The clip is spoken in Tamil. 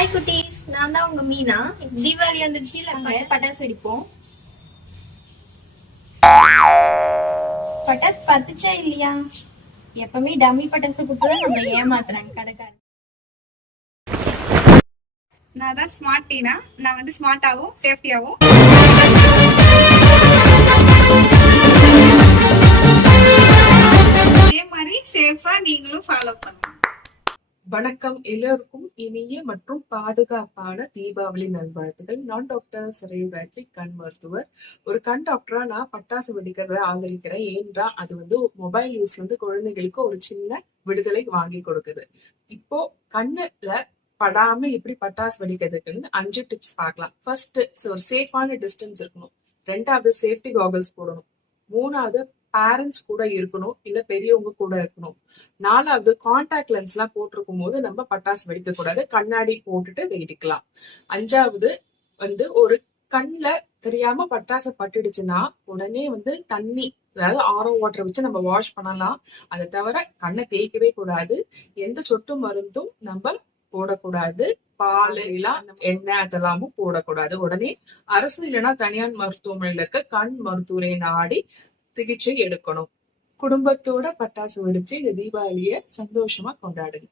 ஹாய் குட்டீஸ், நான் தான் உங்க மீனா. தீபாவளி வந்துடுச்சு, நம்ம பட்டாசு வெடிப்போம். பட்டாசு பத்துச்சா இல்லையா? எப்பவுமே டம்மி பட்டாசு கொடுத்துதான் நம்ம ஏமாத்துறாங்க கடைக்காரன். நான் தான் ஸ்மார்ட் டீனா. நான் வந்து ஸ்மார்ட்டாகவும் சேஃப்டியாகவும் இதே மாதிரி சேஃபா நீங்களும் ஃபாலோ பண்ணுங்க. வணக்கம், எல்லோருக்கும் இனிய மற்றும் பாதுகாப்பான தீபாவளி நல்வாழ்த்துக்கள். நான் டாக்டர் சரயுகாயத்ரி, கண் மருத்துவர். ஒரு கண் டாக்டரா நான் பட்டாசு வெடிக்கிறத ஆதரிக்கிறேன். ஏன்றா அது வந்து மொபைல் யூஸ்ல இருந்து குழந்தைகளுக்கு ஒரு சின்ன விடுதலை வாங்கி கொடுக்குது. இப்போ கண்ணுல படாம எப்படி பட்டாசு வெடிக்கிறதுக்குன்னு 5 டிப்ஸ் பார்க்கலாம். ஃபர்ஸ்ட், ஒரு சேஃபான டிஸ்டன்ஸ் இருக்கணும். 2வது, சேஃப்டி காகல்ஸ் போடணும். 3வது, பேரண்ட்ஸ் கூட இருக்கணும், இல்ல பெரியவங்க கூட இருக்கணும். 4வது, கான்டாக்ட் லென்ஸ் எல்லாம் போட்டிருக்கும் போது நம்ம பட்டாசு வெடிக்க கூடாது, கண்ணாடி போட்டுட்டு வெடிக்கலாம். 5வது வந்து ஒரு கண்ணுல தெரியாம பட்டாசு பட்டுடுச்சுன்னா உடனே வந்து தண்ணி, அதாவது ஆரோ வாட்டர் வச்சு நம்ம வாஷ் பண்ணலாம். அதை தவிர கண்ணை தேய்க்கவே கூடாது. எந்த சொட்டு மருந்தும் நம்ம போடக்கூடாது. பால் எல்லாம், எண்ணெய் அதெல்லாமும் போடக்கூடாது. உடனே அரசு இல்லைன்னா தனியார் மருத்துவமனையில இருக்க கண் மருத்துவரை நாடி சிகிச்சை எடுக்கணும். குடும்பத்தோட பட்டாசு வெடிச்சு இந்த தீபாவளிய சந்தோஷமா கொண்டாடுங்க.